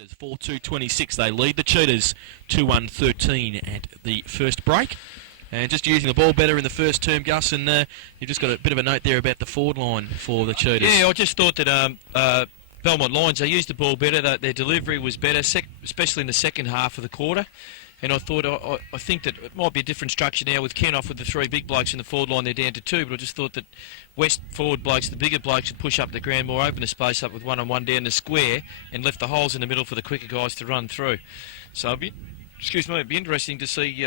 Cheetahs 4-2-26. They lead the Cheetahs 2-1-13 at the first break. And just using the ball better in the first term, Gus, and you've just got a bit of a note there about the forward line for the Cheetahs. Yeah, I just thought that Belmont Lions, they used the ball better, their delivery was better, especially in the second half of the quarter. And I thought, I think that it might be a different structure now with Ken off with the three big blokes in the forward line, they're down to two, but I just thought that West forward blokes, the bigger blokes, should push up the ground more, open the space up with one-on-one down the square, and left the holes in the middle for the quicker guys to run through. So it'd be interesting to see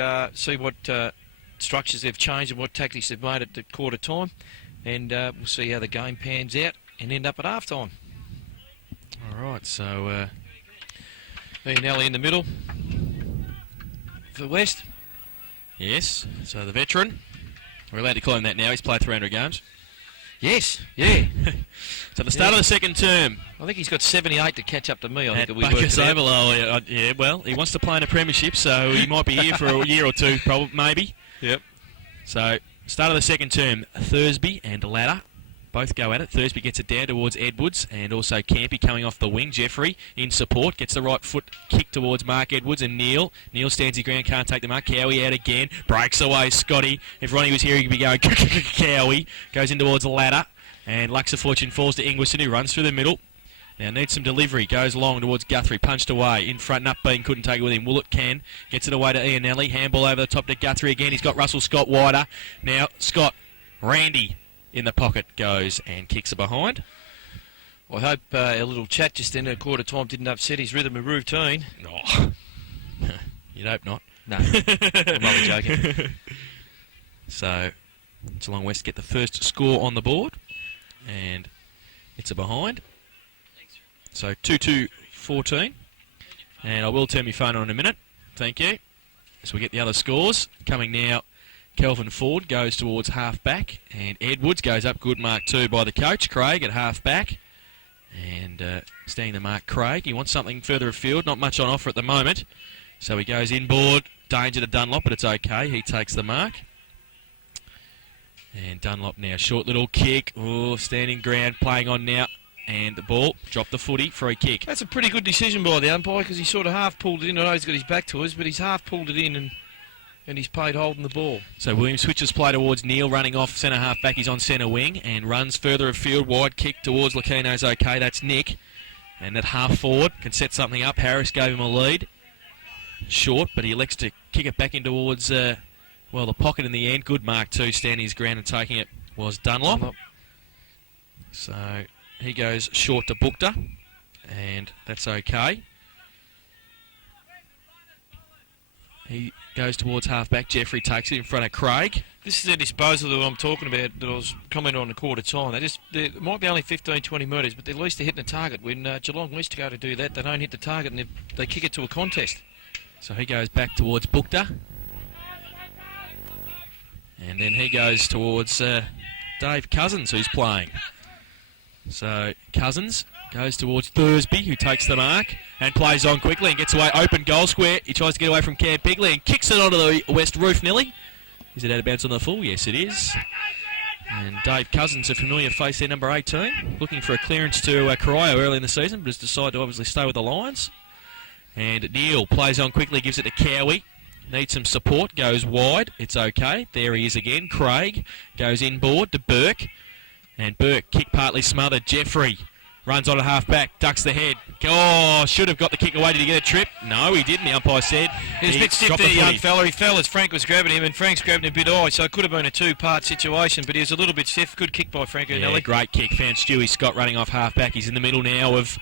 what structures they've changed and what tactics they've made at the quarter time, and we'll see how the game pans out and end up at half time. All right, so Ian Alley in the middle for West. Yes, so the veteran. We're allowed to call him that now. He's played 300 games. Yes, yeah. So the start of the second term. I think he's got 78 to catch up to me. I think we Baker's Oval. Yeah, well, he wants to play in a premiership, so he might be here for a year or two, probably, maybe. Yep. So, start of the second term, Thursby and Ladder both go at it. Thursby gets it down towards Edwards, and also Campy coming off the wing. Jeffrey in support, gets the right foot kick towards Mark Edwards, and Neil stands his ground, can't take the mark. Cowie out again, breaks away Scotty. If Ronnie was here, he'd be going Cowie. Goes in towards the Ladder, and Luxor Fortune falls to Ingwerson, who runs through the middle. Now needs some delivery, goes long towards Guthrie, punched away, in front, Nutbean couldn't take it with him, Willett can, gets it away to Ian Alley, handball over the top to Guthrie again, he's got Russell Scott wider, now Scott, Randy in the pocket goes and kicks it behind. I hope a little chat just in at quarter time didn't upset his rhythm and routine. Oh. You'd hope not. No, I'm only joking. So, Geelong West get the first score on the board, and it's a behind. So 2-2-14, and I will turn my phone on in a minute. Thank you. So we get the other scores coming now. Kelvin Ford goes towards half back, and Edwards goes up. Good mark too by the coach. Craig at half back, and standing the mark. Craig. He wants something further afield. Not much on offer at the moment, so he goes inboard. Danger to Dunlop, but it's okay. He takes the mark. And Dunlop now short little kick. Oh, standing ground, playing on now. And the ball, dropped the footy, free kick. That's a pretty good decision by the umpire, because he sort of half pulled it in. I know he's got his back to us, but he's half pulled it in, and he's paid holding the ball. So Williams switches play towards Neil, running off centre half back. He's on centre wing and runs further afield. Wide kick towards Lucchino's okay. That's Nick. And at half forward can set something up. Harris gave him a lead. Short, but he elects to kick it back in towards, the pocket in the end. Good mark too, standing his ground and taking it was Dunlop. So he goes short to Bookter, and that's okay. He goes towards half-back. Jeffrey takes it in front of Craig. This is their disposal that I'm talking about, that I was commenting on the quarter time. It might be only 15, 20 metres, but at least they're hitting a target. When Geelong West go to do that, they don't hit the target, and they kick it to a contest. So he goes back towards Bookter. And then he goes towards Dave Cousins, who's playing. So Cousins goes towards Thursby, who takes the mark and plays on quickly and gets away. Open goal square. He tries to get away from Cam Pigley and kicks it onto the west roof nearly. Is it out of bounds on the full? Yes, it is. And Dave Cousins, a familiar face there, number 18, looking for a clearance to Corio early in the season, but has decided to obviously stay with the Lions. And Neil plays on quickly, gives it to Cowie. Needs some support, goes wide. It's okay. There he is again. Craig goes inboard to Burke. And Burke, kick partly smothered. Jeffrey runs on a half-back, ducks the head. Oh, should have got the kick away. Did he get a trip? No, he didn't, the umpire said. He was a bit stiff there, young fella. He fell as Frank was grabbing him, and Frank's grabbing a bit high, so it could have been a two-part situation, but he was a little bit stiff. Good kick by Frank O'Neill. Yeah, great kick. Found Stewie Scott running off half-back. He's in the middle now of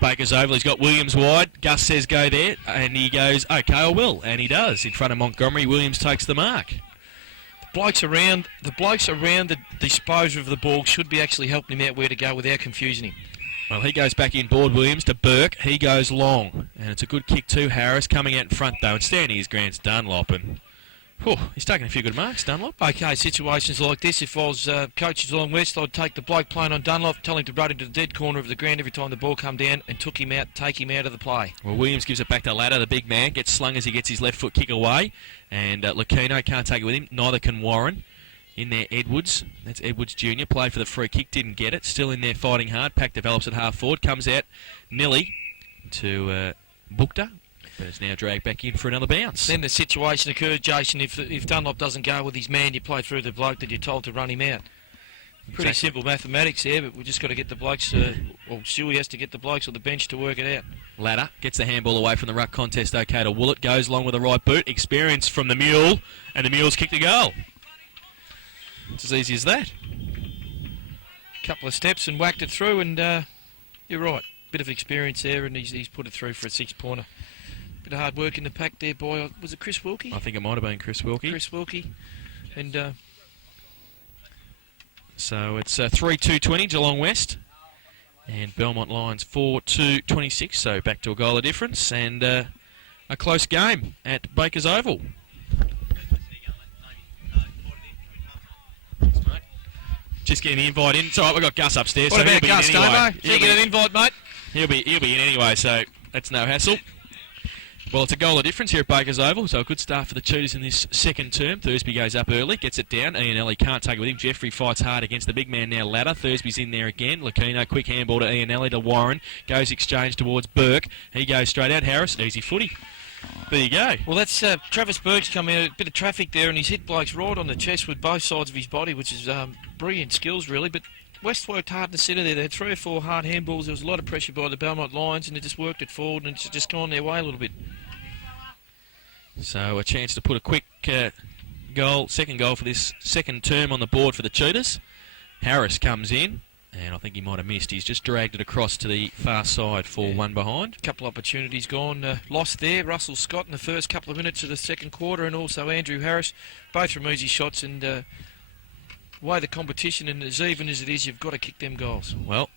Baker's Oval. He's got Williams wide. Gus says go there, and he goes, okay, I will. And he does. In front of Montgomery, Williams takes the mark. The blokes around the disposer of the ball should be actually helping him out where to go without confusing him. Well, he goes back inboard, Williams, to Burke. He goes long. And it's a good kick too. Harris coming out in front, though, and standing his ground's Dunlop. And he's taking a few good marks, Dunlop. Okay, situations like this, if I was coaches along West, I'd take the bloke playing on Dunlop, tell him to run into the dead corner of the ground every time the ball come down, and take him out of the play. Well, Williams gives it back to Ladder, the big man, gets slung as he gets his left foot kick away, and Lucchino can't take it with him, neither can Warren. In there, Edwards. That's Edwards Jr. Played for the free kick, didn't get it. Still in there fighting hard. Pack develops at half forward. Comes out. Nilly to Bookta, but it's now dragged back in for another bounce. Then the situation occurs, Jason, if Dunlop doesn't go with his man, you play through the bloke that you're told to run him out. Pretty simple mathematics there, but we've just got to get the blokes, or Stewie has to get the blokes on the bench to work it out. Ladder gets the handball away from the ruck contest, okay to Woolett, goes along with the right boot, experience from the Mule, and the Mule's kicked a goal. It's as easy as that. Couple of steps and whacked it through, and you're right, bit of experience there, and he's put it through for a 6-pointer. Bit of hard work in the pack there, boy. Was it Chris Wilkie? I think it might have been Chris Wilkie. Chris Wilkie, and... So it's 3-2-20 Geelong West, and Belmont Lions 4-2-26, so back to a goal of difference, and a close game at Baker's Oval. Just getting the invite in. It's all right, we've got Gus upstairs. What so about Gus, Damo? Anyway. Did you get an invite, mate? He'll be in anyway, so that's no hassle. Well, it's a goal of difference here at Baker's Oval, so a good start for the Tudors in this second term. Thursby goes up early, gets it down. Ian Ellie can't take it with him. Jeffrey fights hard against the big man now, Ladder. Thursby's in there again. Lacino, quick handball to Ian Ellie to Warren. Goes exchange towards Burke. He goes straight out. Harris, easy footy. There you go. Well, that's Travis Burke's come out, a bit of traffic there, and he's hit blokes right on the chest with both sides of his body, which is brilliant skills, really. But West worked hard in the centre there. They had 3 or 4 hard handballs. There was a lot of pressure by the Belmont Lions, and they just worked it forward, and it's just gone their way a little bit. So a chance to put a quick second goal for this second term on the board for the Tudors. Harris comes in, and I think he might have missed. He's just dragged it across to the far side for one behind. A couple of opportunities gone. Lost there. Russell Scott in the first couple of minutes of the second quarter, and also Andrew Harris. Both from easy shots, and the way the competition, and as even as it is, you've got to kick them goals. Well,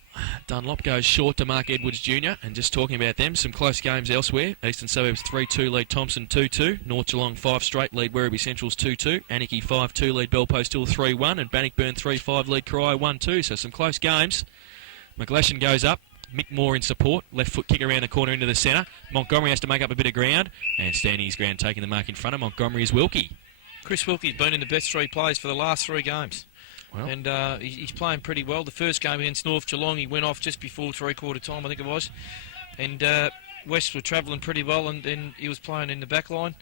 Dunlop goes short to Mark Edwards Jr. And just talking about them, some close games elsewhere. Eastern Suburbs 3-2 lead Thompson 2-2. North Geelong 5 straight lead Werribee Centrals 2-2. Anarchy 5-2 lead Belpost Hill 3-1. And Bannockburn 3-5 lead Corio 1-2. So some close games. McGlashan goes up. Mick Moore in support. Left foot kick around the corner into the centre. Montgomery has to make up a bit of ground. And standing his ground, taking the mark in front of Montgomery is Wilkie. Chris Wilkie's been in the best 3 players for the last 3 games. Well, and he's playing pretty well. The first game against North Geelong, he went off just before 3/4 time, I think it was. And West were travelling pretty well, and then he was playing in the back line.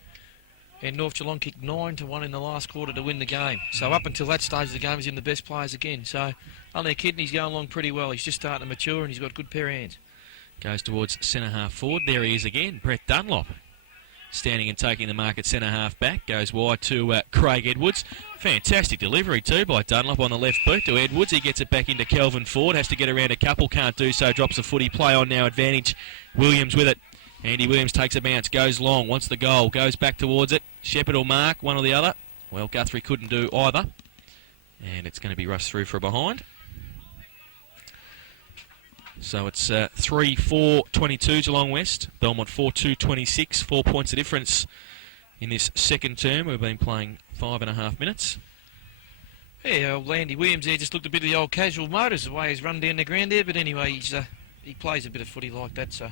And North Geelong kicked 9-1 in the last quarter to win the game. So up until that stage of the game, he's in the best players again. So only a kid, and he's going along pretty well. He's just starting to mature, and he's got a good pair of hands. Goes towards centre half forward. There he is again, Brett Dunlop. Standing and taking the mark at centre half back. Goes wide to Craig Edwards. Fantastic delivery too by Dunlop on the left boot to Edwards. He gets it back into Kelvin Ford. Has to get around a couple. Can't do so. Drops a footy. Play on now. Advantage. Williams with it. Andy Williams takes a bounce. Goes long. Wants the goal. Goes back towards it. Shepherd or Mark. One or the other. Well, Guthrie couldn't do either. And it's going to be rushed through for a behind. So it's 3-4-22 Geelong West. Belmont 4-2-26. 4 points of difference in this second term. We've been playing 5.5 minutes. Yeah, old Andy Williams there just looked a bit of the old casual motors, the way he's run down the ground there. But anyway, he plays a bit of footy like that. So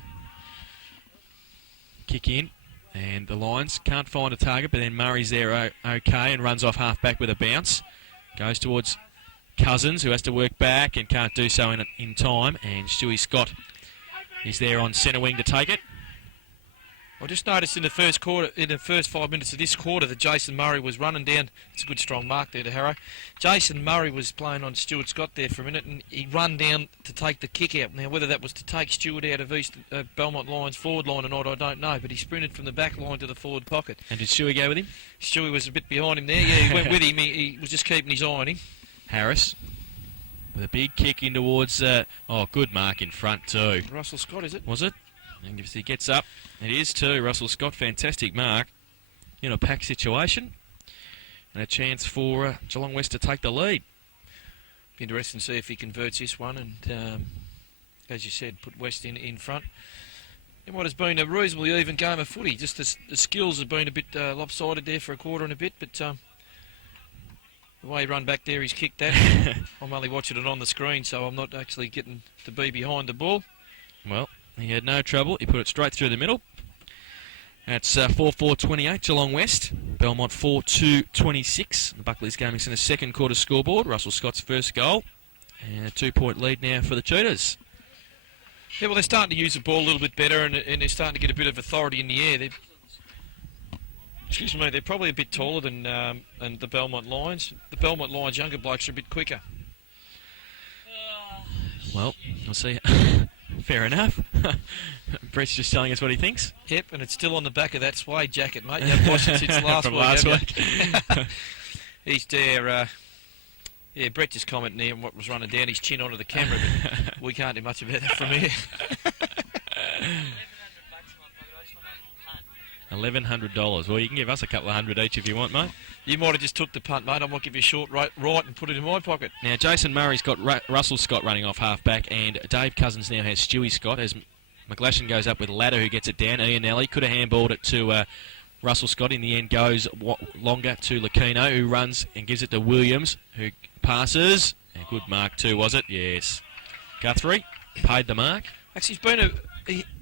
kick in, and the Lions can't find a target, but then Murray's there okay and runs off half back with a bounce. Goes towards Cousins, who has to work back and can't do so in time, and Stewie Scott is there on centre wing to take it. I just noticed in the first 5 minutes of this quarter, that Jason Murray was running down. It's a good strong mark there to Harrow. Jason Murray was playing on Stuart Scott there for a minute, and he run down to take the kick out. Now, whether that was to take Stuart out of Belmont Lions forward line or not, I don't know, but he sprinted from the back line to the forward pocket. And did Stewie go with him? Stewie was a bit behind him there. Yeah, he went with him. He was just keeping his eye on him. Harris with a big kick in towards... good mark in front too. Russell Scott, is it? Was it? And if he gets up, it is too. Russell Scott, fantastic mark in a pack situation. And a chance for Geelong West to take the lead. Be interesting to see if he converts this one and, as you said, put West in front. In what has been a reasonably even game of footy. Just the skills have been a bit lopsided there for a quarter and a bit, but the way he run back there, he's kicked that. I'm only watching it on the screen, so I'm not actually getting to be behind the ball. Well, he had no trouble. He put it straight through the middle. That's 4-4-28 Geelong West. Belmont 4-2-26. The Buckley's Gaming Centre second quarter scoreboard. Russell Scott's first goal. And a 2-point lead now for the Tudors. Yeah, well, they're starting to use the ball a little bit better, and they're starting to get a bit of authority in the air. They're probably a bit taller than the Belmont Lions. The Belmont Lions younger blokes are a bit quicker. Well, we'll see. Fair enough. Brett's just telling us what he thinks. Yep, and it's still on the back of that suede jacket, mate. You haven't washed it since last week. He's there. Yeah, Brett just commenting there on what was running down his chin onto the camera, but we can't do much about that from here. $1,100. Well, you can give us a couple of hundred each if you want, mate. You might have just took the punt, mate. I might give you a short right and put it in my pocket. Now, Jason Murray's got Russell Scott running off half-back, and Dave Cousins now has Stewie Scott as McGlashan goes up with Ladder, who gets it down. Ian Alley could have handballed it to Russell Scott. In the end, goes longer to Lucchino, who runs and gives it to Williams, who passes. A good mark too, was it? Yes. Guthrie paid the mark. Actually,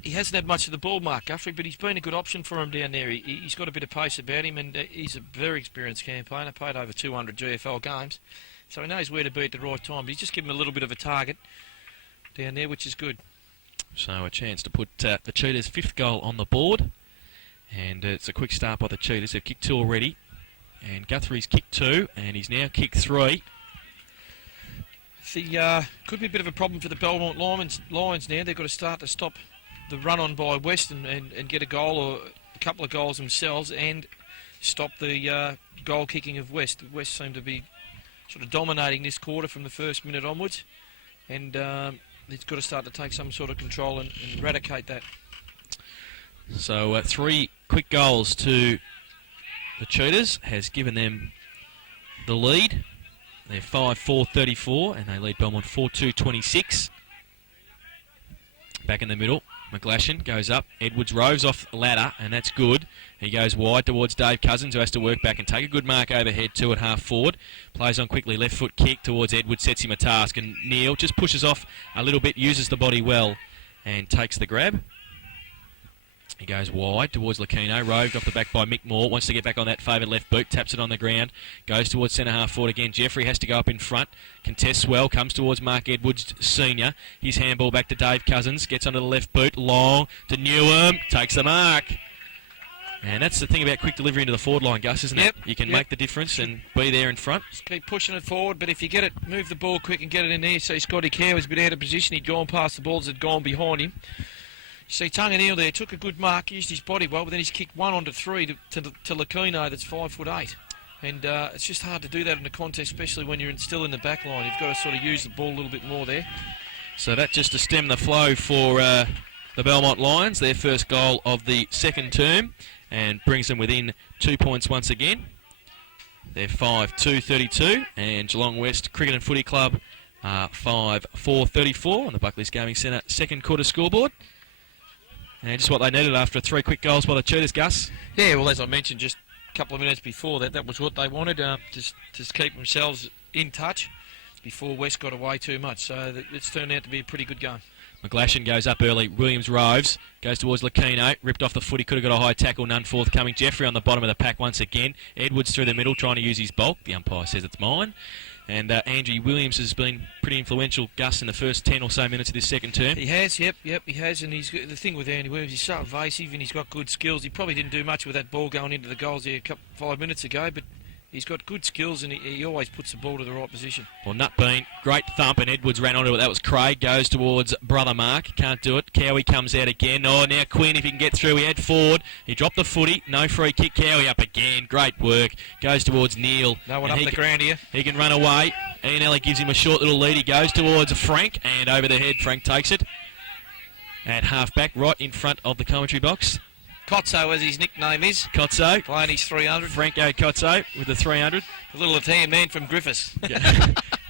he hasn't had much of the ball, Mark Guthrie, but he's been a good option for him down there. He's got a bit of pace about him, and he's a very experienced campaigner, played over 200 GFL games, so he knows where to be at the right time. But he's just given him a little bit of a target down there, which is good. So a chance to put the Cheetahs' 5th goal on the board, and it's a quick start by the Cheetahs. They've kicked 2 already, and Guthrie's kicked 2, and he's now kicked 3. Could be a bit of a problem for the Belmont Lions now. They've got to start to stop the run on by West and get a goal or a couple of goals themselves, and stop the goal kicking of West. West seem to be sort of dominating this quarter from the first minute onwards, and it's got to start to take some sort of control and eradicate that. So 3 quick goals to the Cheetahs has given them the lead. They're 5-4-34, and they lead Belmont 4-2-26. Back in the middle, McGlashan goes up. Edwards roves off Ladder, and that's good. He goes wide towards Dave Cousins, who has to work back and take a good mark overhead, 2 at half forward. Plays on quickly, left foot kick towards Edwards, sets him a task, and Neil just pushes off a little bit, uses the body well, and takes the grab. He goes wide towards Lucchino, roved off the back by Mick Moore, wants to get back on that favoured left boot, taps it on the ground, goes towards centre half forward again. Jeffrey has to go up in front, contests well, comes towards Mark Edwards Senior. His handball back to Dave Cousins, gets onto the left boot, long to Newham, takes the mark. And that's the thing about quick delivery into the forward line, Gus, isn't it? You can make the difference and be there in front. Just keep pushing it forward, but if you get it, move the ball quick and get it in there. See, Scotty Kerr was a bit out of position. He'd gone past the balls that had gone behind him. You see, Tunga Neal there took a good mark, used his body well, but then he's kicked 1 onto 3 to Lucchino that's 5'8". And it's just hard to do that in a contest, especially when you're still in the back line. You've got to sort of use the ball a little bit more there. So that just to stem the flow for the Belmont Lions, their first goal of the second term, and brings them within 2 points once again. They're 5-2-32, and Geelong West Cricket and Footy Club 5-4-34 on the Buckley's Gaming Centre second quarter scoreboard. And just what they needed after 3 quick goals by the Cheetahs, Gus. Yeah, well, as I mentioned just a couple of minutes before that was what they wanted, just keep themselves in touch before West got away too much. So it's turned out to be a pretty good game. McGlashan goes up early. Williams roves, goes towards Lucchino, ripped off the foot. He could have got a high tackle, none forthcoming. Jeffrey on the bottom of the pack once again. Edwards through the middle, trying to use his bulk. The umpire says it's mine. And Andrew Williams has been pretty influential, Gus, in the first 10 or so minutes of this second term. He has, yep, he has. And the thing with Andy Williams, he's so evasive and he's got good skills. He probably didn't do much with that ball going into the goals here 5 minutes ago, but he's got good skills and he always puts the ball to the right position. Well, Nutbean, great thump, and Edwards ran onto it. That was Craig, goes towards brother Mark. Can't do it. Cowie comes out again. Oh, now Quinn, if he can get through, he had forward. He dropped the footy. No free kick. Cowie up again. Great work. Goes towards Neil. No one up the ground here. He can run away. Ian Ellie gives him a short little lead. He goes towards Frank, and over the head, Frank takes it. At half-back, right in front of the commentary box. Kotso, as his nickname is. Kotso. Playing his 300. Franco Kotso with the 300. A little Italian man from Griffiths.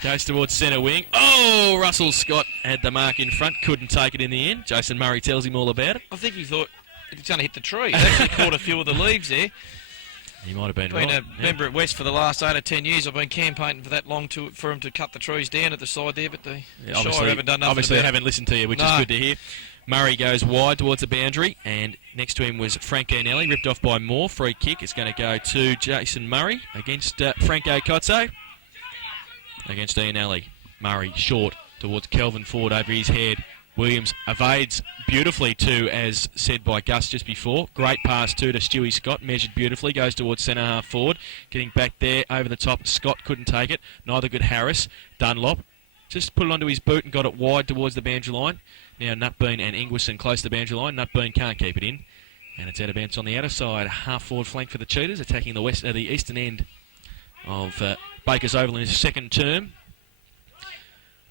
Goes towards centre wing. Oh, Russell Scott had the mark in front. Couldn't take it in the end. Jason Murray tells him all about it. I think he thought he was going to hit the tree. He actually caught a few of the leaves there. He might have been right. Been a member at West for the last 8 or 10 years. I've been campaigning for that long for him to cut the trees down at the side there, but the Shire haven't done nothing. Obviously, haven't listened to you, which is good to hear. Murray goes wide towards the boundary, and next to him was Franco Nelly, ripped off by Moore. Free kick is going to go to Jason Murray against Franco Kotso. Against Ian Alley. Murray short towards Kelvin Ford over his head. Williams evades beautifully too, as said by Gus just before. Great pass too to Stewie Scott, measured beautifully, goes towards centre half forward. Getting back there, over the top, Scott couldn't take it. Neither could Harris. Dunlop just put it onto his boot and got it wide towards the boundary line. Now Nutbean and Ingwerson close to the boundary line. Nutbean can't keep it in. And it's out of bounds on the outer side. Half forward flank for the Cheetahs, attacking the eastern end of Baker's Oval in his second term.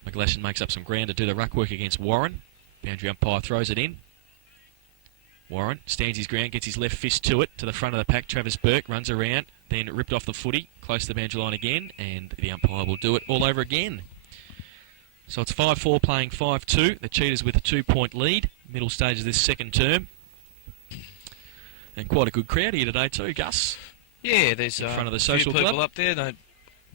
McGlashan makes up some ground to do the ruck work against Warren. Boundary umpire throws it in. Warren stands his ground, gets his left fist to it, to the front of the pack. Travis Burke runs around, then ripped off the footy, close to the boundary line again, and the umpire will do it all over again. So it's 5-4 playing 5-2. The Cheetahs with a 2-point lead. Middle stage of this second term. And quite a good crowd here today too, Gus. Yeah, there's in front of the social few people club up there.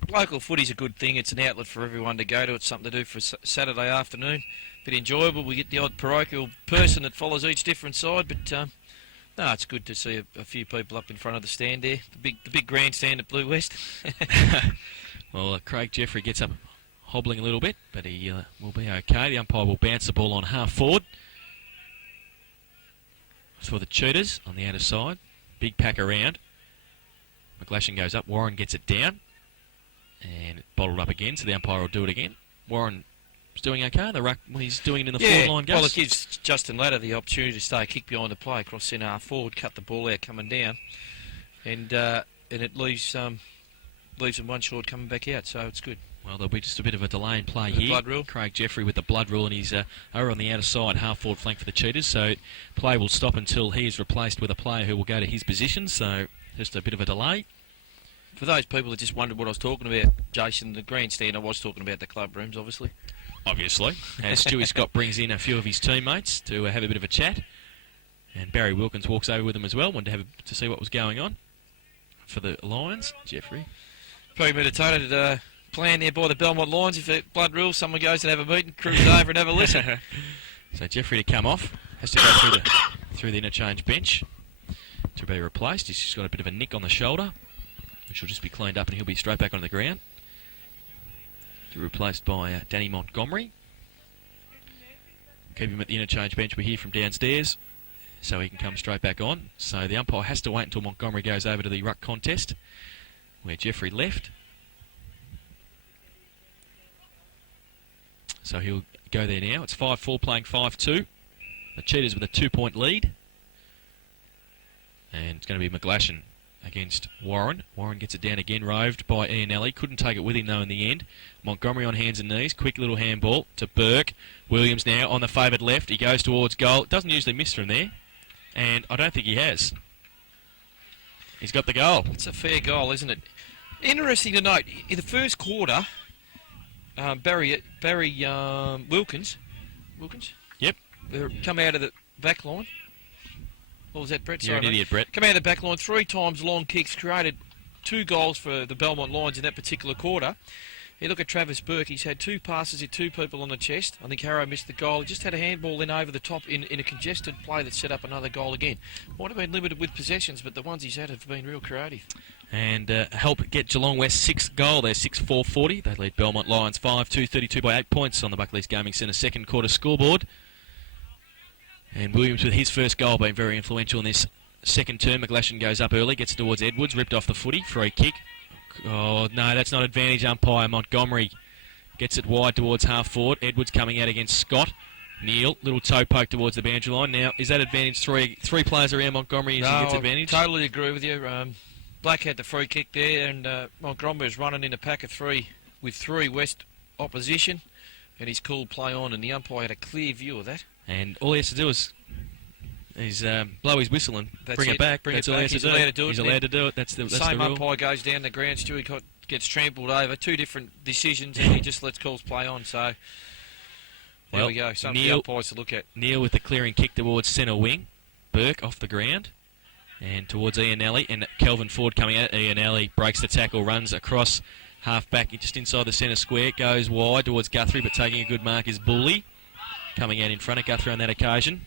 Local footy's a good thing. It's an outlet for everyone to go to. It's something to do for Saturday afternoon. Bit enjoyable. We get the odd parochial person that follows each different side, but no, it's good to see a few people up in front of the stand there. The big grandstand at Blue West. Well, Craig Jeffrey gets up hobbling a little bit, but he will be okay. The umpire will bounce the ball on half forward. For the Cheetahs on the outer side. Big pack around. McGlashan goes up. Warren gets it down. And bottled up again, so the umpire will do it again. Warren's doing okay. The ruck, he's doing it in the forward line, Gus. Well, it gives Justin Latter the opportunity to stay kick behind the play across centre half forward, cut the ball out coming down, and it leaves them one short coming back out, so it's good. Well, there'll be just a bit of a delay in play here. Blood rule. Craig Jeffrey with the blood rule, and he's over on the outer side, half forward flank for the Cheetahs, so play will stop until he is replaced with a player who will go to his position, so just a bit of a delay. For those people that just wondered what I was talking about, Jason, the grandstand, I was talking about the club rooms, obviously. Obviously, as Stewie Scott brings in a few of his teammates to have a bit of a chat. And Barry Wilkins walks over with them as well, wanted to see what was going on for the Lions. Jeffrey. Premeditated plan there by the Belmont Lions. If a blood rule, someone goes and have a meeting, cruise over and have a listen. So Jeffrey to come off, has to go through the interchange bench to be replaced. He's just got a bit of a nick on the shoulder, which will just be cleaned up and he'll be straight back on the ground. To be replaced by Danny Montgomery. Keep him at the interchange bench. We hear from downstairs, so he can come straight back on. So the umpire has to wait until Montgomery goes over to the ruck contest, where Jeffrey left. So he'll go there now. It's 5-4 playing 5-2. The Cheetahs with a 2-point lead. And it's going to be McGlashan against Warren. Warren gets it down again, roved by Ian Alley. Couldn't take it with him though in the end. Montgomery on hands and knees. Quick little handball to Burke. Williams now on the favoured left. He goes towards goal. Doesn't usually miss from there. And I don't think he has. He's got the goal. It's a fair goal, isn't it? Interesting to note, in the first quarter, Barry Wilkins, Yep. come out of the back line. What was that, Brett? You're an idiot, Brett. Come out of the back line 3 times, long kicks, created 2 goals for the Belmont Lions in that particular quarter. You look at Travis Burke, he's had 2 passes, hit 2 people on the chest. I think Harrow missed the goal. He just had a handball in over the top in a congested play that set up another goal again. Might have been limited with possessions, but the ones he's had have been real creative. And help get Geelong West 6th goal. They're 6-4-40. They lead Belmont Lions 5-2, 32 by 8 points on the Buckley's Gaming Centre second quarter scoreboard. And Williams with his first goal being very influential in this second term. McGlashan goes up early, gets towards Edwards, ripped off the footy, free kick. Oh, no, that's not advantage umpire. Montgomery gets it wide towards half forward. Edwards coming out against Scott. Neil, little toe poke towards the boundary line. Now, is that advantage three players around Montgomery as he gets advantage? I totally agree with you. Black had the free kick there, and Montgomery was running in a pack of 3 with 3 West opposition, and his cool play on, and the umpire had a clear view of that. And all he has to do is blow his whistle and bring it back. That's all he has to do. He's allowed to do it. He's allowed to do it. That's the same rule. umpire goes down the ground. Stewie gets trampled over. 2 different decisions, and he just lets calls play on. So there we go. Something for the umpires to look at. Neil with the clearing kick towards centre wing. Burke off the ground. And towards Ian Alley. And Kelvin Ford coming out. Ian Alley breaks the tackle, runs across half back just inside the centre square. Goes wide towards Guthrie, but taking a good mark is Bully. Coming out in front of Guthrie on that occasion.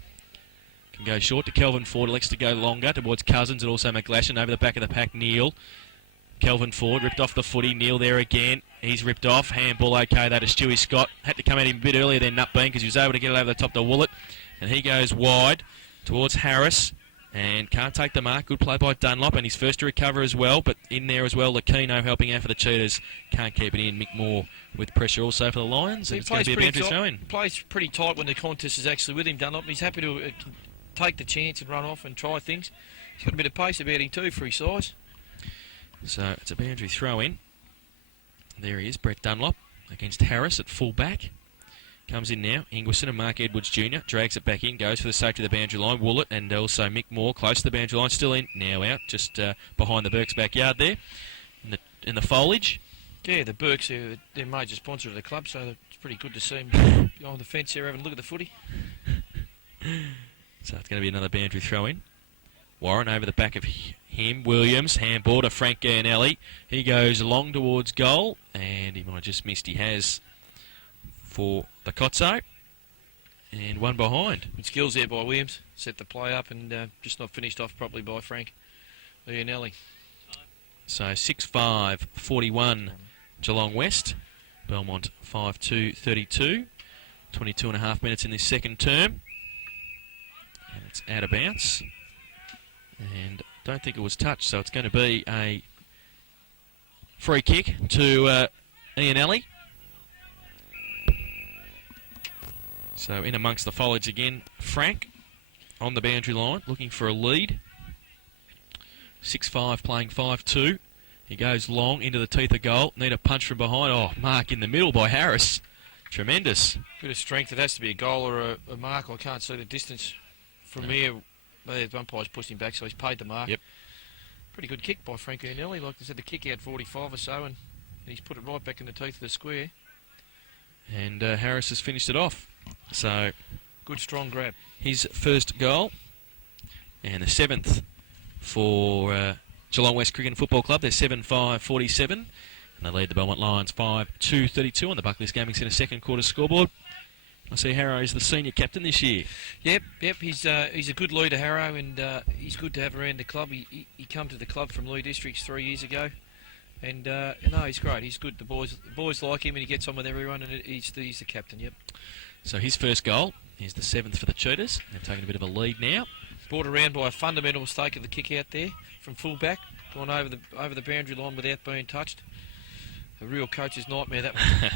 Can go short to Kelvin Ford. Elects to go longer towards Cousins and also McGlashan over the back of the pack. Neil. Kelvin Ford ripped off the footy. Neil there again. he's ripped off. Handball okay, that is Stewie Scott. Had to come at him a bit earlier than Nutbean because he was able to get it over the top to Woollett. And he goes wide towards Harris. And can't take the mark. Good play by Dunlop, and he's first to recover as well. But in there as well, Lucchino helping out for the Cheetahs. Can't keep it in. Mick Moore with pressure also for the Lions. And it's going to be a boundary throw-in. He plays pretty tight when the contest is actually with him, Dunlop. He's happy to take the chance and run off and try things. He's got a bit of pace about him too for his size. So it's a boundary throw-in. There he is, Brett Dunlop against Harris at full back. Comes in now, Ingwerson and Mark Edwards Jr. drags it back in, goes for the safety of the boundary line. Woollett and also Mick Moore close to the boundary line, still in, now out, just behind the Burke's backyard there. In the foliage. Yeah, the Burks, they're major sponsor of the club, so it's pretty good to see them on the fence there having a look at the footy. So it's going to be another boundary throw-in. Warren over the back of him. Williams, handball to Frank Gurnelli. He goes long towards goal, and he might have just missed. He has for the Kotso, and one behind. Good skills there by Williams. Set the play up and just not finished off properly by Frank Gurnelli. So 6-5-41 Geelong West. Belmont 5-2-32. 22 and a half minutes in this second term. And it's out of bounds. And don't think it was touched, so it's going to be a free kick to Ianelli. So in amongst the foliage again, Frank on the boundary line, looking for a lead. 6-5 playing 5-2. He goes long into the teeth of goal. Need a punch from behind. Oh, mark in the middle by Harris. Tremendous. Bit of strength. It has to be a goal or a mark. I can't see the distance from here. The umpire's pushed him back, so he's paid the mark. Yep. Pretty good kick by Frank Gurnelli. Like I said, the kick out 45 or so, and he's put it right back in the teeth of the square. And Harris has finished it off. So good strong grab. His first goal, and the 7th for Geelong West Cricket and Football Club. They're 7-5-47, and they lead the Belmont Lions 5-2-32 on the Buckley's Gaming Centre second quarter scoreboard. I see Harrow is the senior captain this year. Yep. He's a good leader, Harrow, and he's good to have around the club. He come to the club from Lee Districts 3 years ago, and no, he's great. He's good. The boys like him, and he gets on with everyone, and he's the captain. Yep. So his first goal is the 7th for the Cheetahs. They're taking a bit of a lead now. Brought around by a fundamental mistake of the kick out there from full back, gone over the boundary line without being touched. A real coach's nightmare, that one.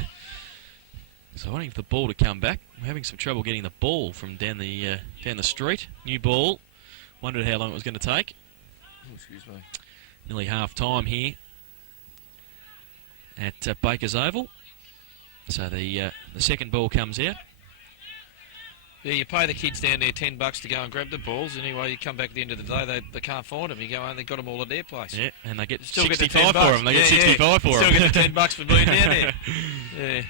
So waiting for the ball to come back. I'm having some trouble getting the ball from down the street. New ball. Wondered how long it was going to take. Oh, excuse me. Nearly half time here at Baker's Oval. So the second ball comes out. Yeah, you pay the kids down there $10 to go and grab the balls. Anyway, you come back at the end of the day, they can't find them. You go, they've got them all at their place. Yeah, and they get still 65 get the for them. They get 65 for them. Still get the $10 for being down there. Yeah.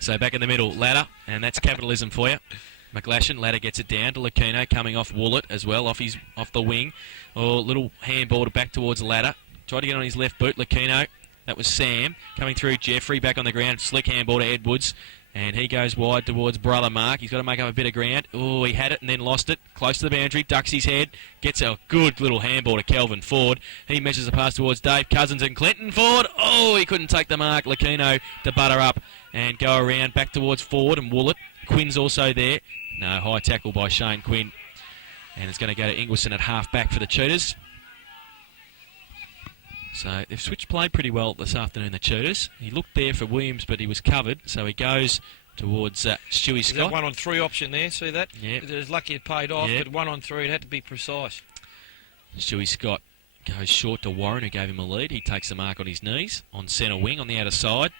So back in the middle, Ladder, and that's capitalism for you. McGlashan, Ladder gets it down to Lucchino, coming off Woollett as well, off the wing. Oh, little handball back towards Ladder. Tried to get on his left boot, Lucchino. That was Sam. Coming through, Jeffrey, back on the ground. Slick handball to Edwards. And he goes wide towards brother Mark. He's got to make up a bit of ground. Oh, he had it and then lost it. Close to the boundary, ducks his head. Gets a good little handball to Kelvin Ford. He measures the pass towards Dave Cousins and Clinton Ford. Oh, he couldn't take the mark. Lucchino to butter up and go around back towards Ford and Woollett. Quinn's also there. No, high tackle by Shane Quinn. And it's going to go to Ingwerson at half back for the Cheetahs. So they've switched play pretty well this afternoon, the Cheetahs. He looked there for Williams, but he was covered, so he goes towards Stewie Scott. That 1-on-3 option there, see that? Yeah. It was lucky it paid off, but 1-on-3, it had to be precise. Stewie Scott goes short to Warren, who gave him a lead. He takes the mark on his knees, on centre wing, on the outer side.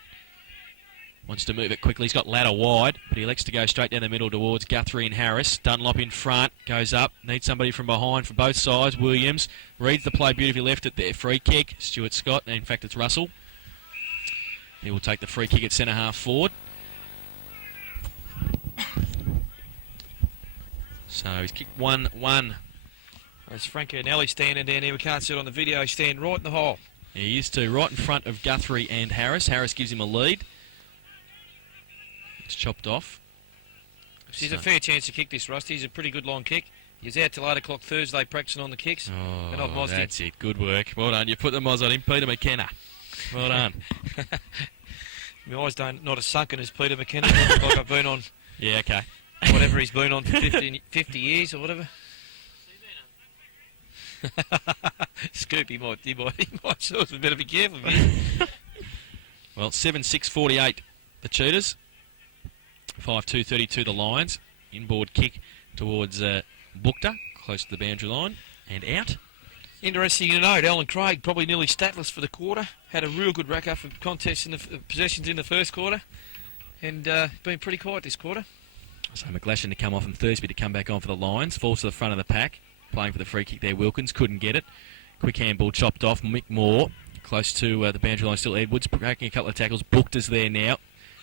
Wants to move it quickly. He's got Ladder wide, but he elects to go straight down the middle towards Guthrie and Harris. Dunlop in front, goes up, needs somebody from behind for both sides. Williams reads the play beautifully, left it there. Free kick, Stuart Scott, in fact it's Russell. He will take the free kick at centre half forward. So he's kicked 1-1. There's Frank Gurnelli standing down there. We can't see it on the video. He's standing right in the hole. Yeah, he is too, right in front of Guthrie and Harris. Harris gives him a lead. It's chopped off. He's a fair chance to kick this, Rusty. He's a pretty good long kick. He's out till 8 o'clock Thursday practicing on the kicks. Oh, and I've mozzed that's it. Good work. Well done. You put the moz on him. Peter McKenna. Well done. My eyes not as sunken as Peter McKenna. Like I've been on Yeah, okay. whatever he's been on for 50 years or whatever. Scoop, he might show us. We better be careful, man. Well, 7-6-48 the Cheetahs. 5-2-32 the Lions. Inboard kick towards Bookta, close to the boundary line, and out. Interesting to note, Alan Craig probably nearly statless for the quarter. Had a real good rack up for contests in the possessions in the first quarter, and been pretty quiet this quarter. So McGlashan to come off and Thursby to come back on for the Lions. Falls to the front of the pack. Playing for the free kick there, Wilkins couldn't get it. Quick handball chopped off. Mick Moore close to the boundary line. Still Edwards breaking a couple of tackles. Bookta's there now,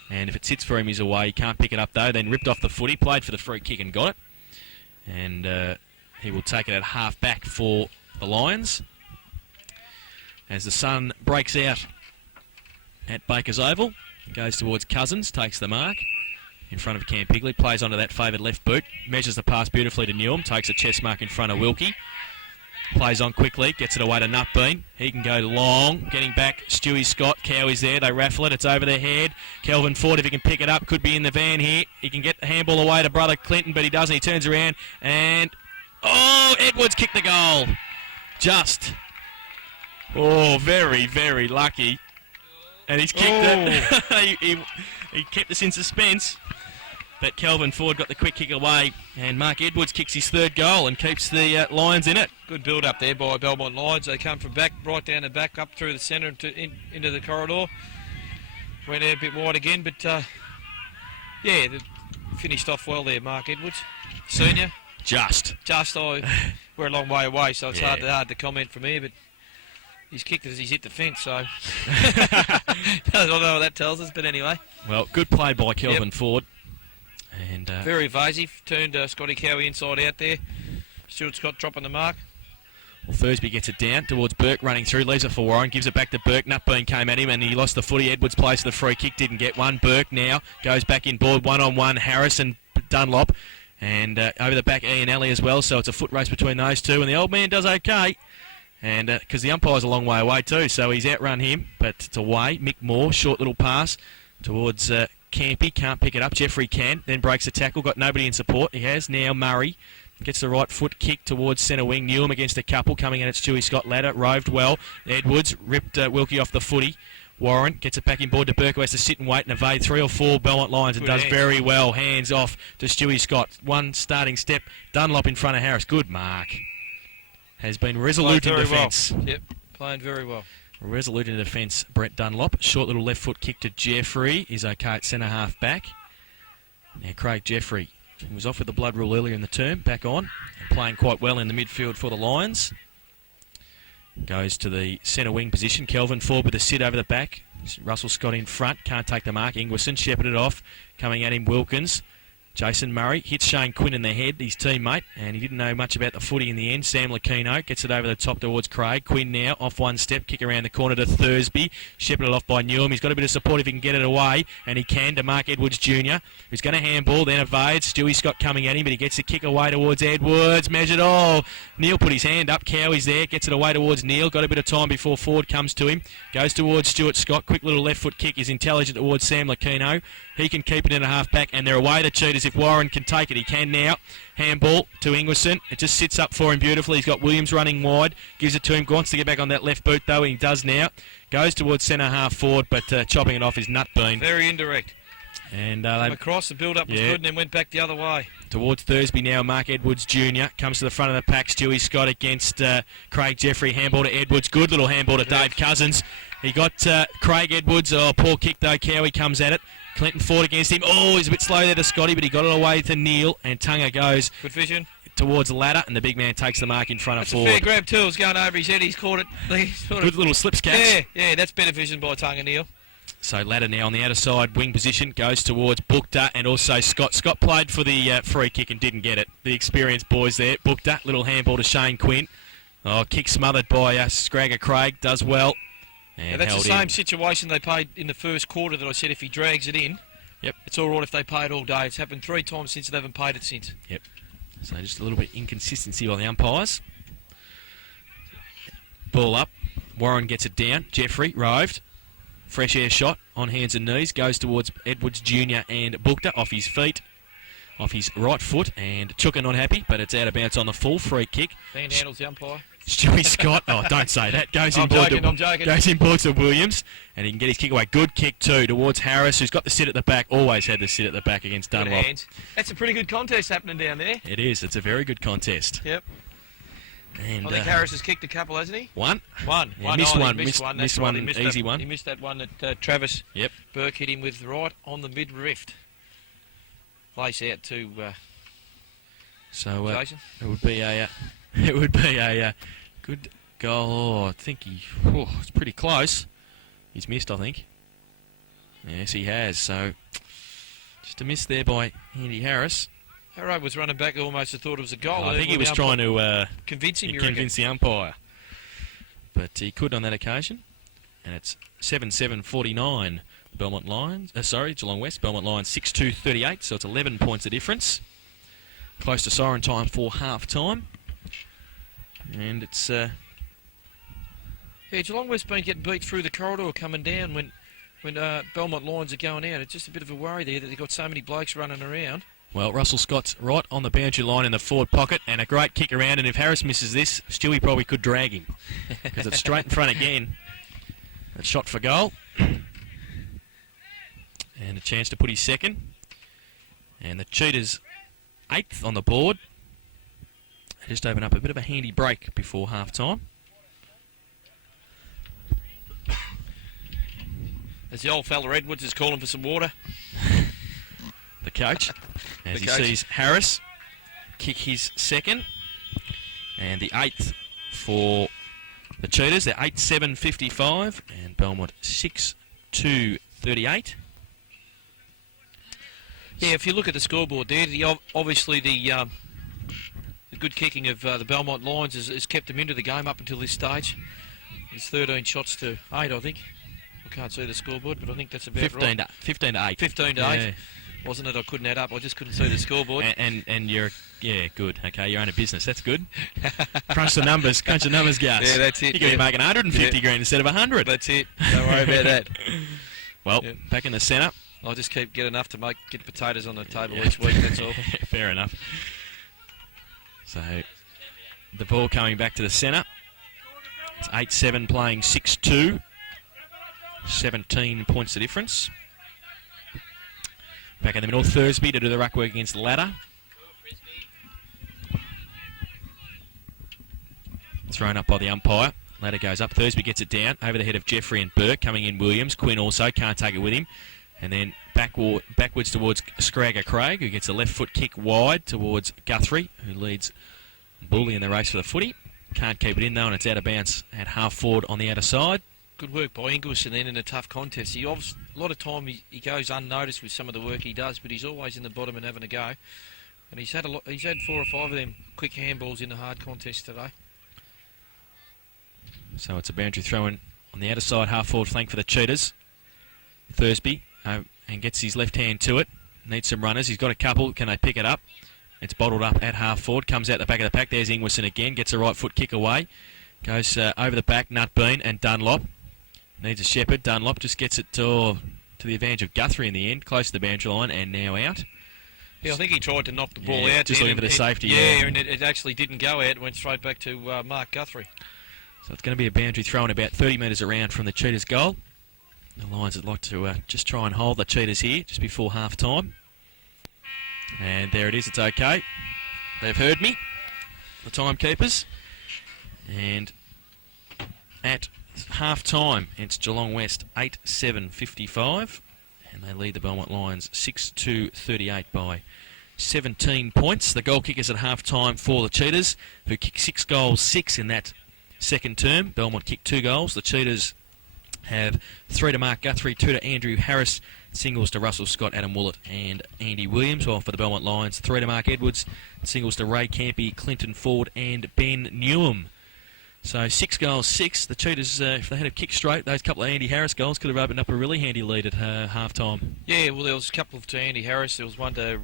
and if it sits for him, he's away. He can't pick it up though. Then ripped off the footy. Played for the free kick and got it. And he will take it at half back for the Lions as the sun breaks out at Baker's Oval. Goes towards Cousins, takes the mark in front of Cam Pigley, plays onto that favoured left boot, measures the pass beautifully to Newham, takes a chest mark in front of Wilkie, plays on quickly, gets it away to Nutbean. He can go long, getting back Stewie Scott. Cowie's there, they raffle it, it's over their head. Kelvin Ford, if he can pick it up, could be in the van here. He can get the handball away to brother Clinton, but he doesn't. He turns around and Edwards kicked the goal. Just very, very lucky, and he's kicked it. he kept us in suspense, but Kelvin Ford got the quick kick away, and Mark Edwards kicks his third goal and keeps the Lions in it. Good build up there by Belmont Lions. They come from back, right down the back, up through the centre into the corridor. Went out a bit wide again, but they finished off well there, Mark Edwards, senior. Just We're a long way away, so it's hard to comment from here, but he's kicked it as he's hit the fence, so I don't know what that tells us, but anyway. Well, good play by Kelvin Ford. And very evasive, turned Scotty Cowie inside out there. Stuart Scott dropping the mark. Well, Thursby gets it down towards Burke, running through, leaves it for Warren, gives it back to Burke. Nutbean came at him and he lost the footy. Edwards plays for the free kick, didn't get one. Burke now goes back in board, one-on-one, Harris and Dunlop. And over the back, Ian Alley as well, so it's a foot race between those two. And the old man does okay, and because the umpire's a long way away too, so he's outrun him, but it's away. Mick Moore, short little pass towards Campy, can't pick it up. Jeffrey can, then breaks the tackle, got nobody in support. He has now Murray. Gets the right foot kick towards centre wing. Newham against a couple, coming in at Stewie Scott ladder, roved well. Edwards ripped Wilkie off the footy. Warren gets it back in board to Burke, who has to sit and wait and evade 3 or 4 Belmont Lions and does very well. Hands off to Stewie Scott. One starting step. Dunlop in front of Harris. Good mark. Has been resolute in defence. Well. Yep, playing very well. Resolute in defence, Brett Dunlop. Short little left foot kick to Jeffrey. Is okay at centre half back. Now Craig Jeffrey was off with the blood rule earlier in the term. Back on and playing quite well in the midfield for the Lions. Goes to the centre wing position. Kelvin Ford with a sit over the back. Russell Scott in front. Can't take the mark. Ingwerson shepherded off. Coming at him, Wilkins. Jason Murray hits Shane Quinn in the head, his teammate, and he didn't know much about the footy in the end. Sam Lucchino gets it over the top towards Craig. Quinn now off one step, kick around the corner to Thursby. Shepherded off by Newham. He's got a bit of support if he can get it away, and he can to Mark Edwards Jr., who's going to handball, then evades. Stewie Scott coming at him, but he gets the kick away towards Edwards. Measured. Neil put his hand up. Cowie's there, gets it away towards Neil. Got a bit of time before Ford comes to him. Goes towards Stuart Scott. Quick little left foot kick is intelligent towards Sam Lucchino. He can keep it in a half back, and they're away the Cheetahs. If Warren can take it, he can now. Handball to Ingwerson. It just sits up for him beautifully. He's got Williams running wide. Gives it to him. Wants to get back on that left boot, though. He does now. Goes towards centre half forward, but chopping it off is Nutbean. Very indirect. And across, the build-up was good, and then went back the other way. Towards Thursby now, Mark Edwards Jr. comes to the front of the pack. Stewie Scott against Craig Jeffrey. Handball to Edwards. Good little handball to Dave Cousins. He got Craig Edwards. Poor kick, though. Cowie comes at it. Clinton Ford against him. He's a bit slow there to Scotty, but he got it away to Neil, and Tunga goes good vision towards the ladder, and the big man takes the mark in front of Ford. That's a fair grab too. It was going over his head. He's caught it. Good little slips catch. Yeah, that's better vision by Tunga, Neil. So ladder now on the outer side wing position, goes towards Bookta and also Scott. Scott played for the free kick and didn't get it. The experienced boys there. Bookta, little handball to Shane Quinn. Kick smothered by Scragger Craig, does well. And that's the same situation they played in the first quarter that I said if he drags it in, it's all right if they pay it all day. It's happened 3 times since they haven't paid it since. Yep. So just a little bit inconsistency by the umpires. Ball up. Warren gets it down. Jeffrey roved. Fresh air shot. on hands and knees, goes towards Edwards Jr. and Bookter off his feet, off his right foot, and Chuka not happy, but it's out of bounds on the full free kick. Van handles the umpire. Stewie Scott, don't say that, goes in board to Williams, and he can get his kick away. Good kick too towards Harris, who's got the sit at the back, always had the sit at the back against Dunlop. That's a pretty good contest happening down there. It is, it's a very good contest. Yep. And I think Harris has kicked a couple, hasn't he? One. Yeah, missed one, easy one. He missed that one that Travis Yep. Burke hit him with right on the mid-rift. Place out to So Jason. it would be a good goal. Oh, I think it's pretty close. He's missed, I think. Yes, he has. So just a miss there by Andy Harris. Harrow was running back, almost thought it was a goal. I think he was trying to convince him. Convince the umpire, but he could on that occasion. And it's 7-7-49. Belmont Lions. Geelong West. Belmont Lions 6-2-38. So it's 11 points of difference. Close to siren time for half time. And it's Geelong West been getting beat through the corridor coming down when Belmont Lions are going out. It's just a bit of a worry there that they've got so many blokes running around. Well, Russell Scott's right on the boundary line in the forward pocket, and a great kick around, and if Harris misses this, Stewie probably could drag him, because it's straight in front again. A shot for goal. And a chance to put his second. And the Cheetahs 8th on the board. They just open up a bit of a handy break before half time. As the old fella Edwards is calling for some water. The coach, as he sees Harris kick his second. And the 8th for the Cheetahs. They're 8-7-55 and Belmont 6-2-38. Yeah, if you look at the scoreboard there, obviously the good kicking of the Belmont Lions has kept them into the game up until this stage. It's 13 shots to 8, I think. I can't see the scoreboard, but I think that's about 15 right. 15 to 8. 15 to 8. Wasn't it? I couldn't add up. I just couldn't see the scoreboard. And you're, good. Okay, you own a business. That's good. Crunch the numbers, Gus. Yeah, that's it. You're going to be making 150 grand instead of 100. That's it. Don't worry about that. Well, back in the centre. I'll just get enough to get potatoes on the table each week, that's all. Fair enough. So, the ball coming back to the centre. It's 8-7 playing 6-2. 17 points the difference. Back in the middle, Thursby to do the ruck work against Ladder. Thrown up by the umpire. Ladder goes up, Thursby gets it down, over the head of Jeffrey and Burke, coming in Williams. Quinn also can't take it with him. And then backwards towards Scragger Craig, who gets a left foot kick wide towards Guthrie, who leads Bully in the race for the footy. Can't keep it in though, and it's out of bounds at half forward on the outer side. Good work by Inglis, and then in a tough contest. A lot of time he goes unnoticed with some of the work he does, but he's always in the bottom and having a go. And he's had 4 or 5 of them quick handballs in the hard contest today. So it's a boundary throw-in on the outer side, half forward flank for the Cheetahs. Thursby and gets his left hand to it. Needs some runners. He's got a couple. Can they pick it up? It's bottled up at half forward. Comes out the back of the pack. There's Ingwerson again. Gets a right foot kick away. Goes over the back. Nutbean and Dunlop. Needs a shepherd. Dunlop just gets it to the advantage of Guthrie in the end. Close to the boundary line and now out. Yeah, I think he tried to knock the ball out. Just looking for the safety. And it actually didn't go out. It went straight back to Mark Guthrie. So it's going to be a boundary thrown about 30 metres around from the Cheetahs' goal. The Lions would like to just try and hold the Cheetahs here just before half time. And there it is, it's okay. They've heard me, the timekeepers. And at half time, it's Geelong West 8-7-55. And they lead the Belmont Lions 6-2-38 by 17 points. The goal kickers at half time for the Cheetahs, who kicked 6 goals, 6 in that second term. Belmont kicked 2 goals. The Cheetahs have 3 to Mark Guthrie, 2 to Andrew Harris, singles to Russell Scott, Adam Willett and Andy Williams. While for the Belmont Lions, 3 to Mark Edwards, singles to Ray Campy, Clinton Ford and Ben Newham. So 6 goals, 6. The Cheetahs, if they had a kick straight, those couple of Andy Harris goals could have opened up a really handy lead at half-time. Yeah, well, there was a couple to Andy Harris. There was one to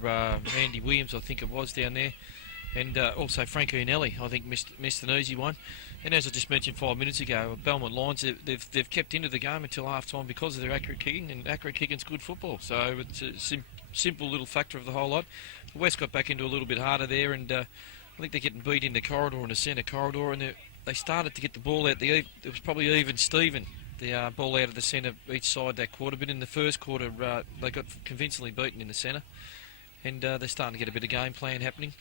Andy Williams, I think it was, down there. And also Frankie Anelli, I think, missed an easy one. And as I just mentioned 5 minutes ago, Belmont Lions, they've kept into the game until half-time because of their accurate kicking, and accurate kicking's good football. So it's a simple little factor of the whole lot. The West got back into a little bit harder there, and I think they're getting beat in the corridor, in the centre corridor, and they started to get the ball out. It was probably even Steven, the ball out of the centre each side that quarter. But in the first quarter, they got convincingly beaten in the centre, and they're starting to get a bit of game plan happening.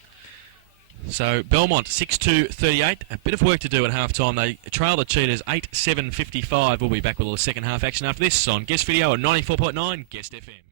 So Belmont 6-2-38. A bit of work to do at half-time. They trail the Cheetahs 8-7-55. We'll be back with all the second half action after this on Guest Video on 94.9 Guest FM.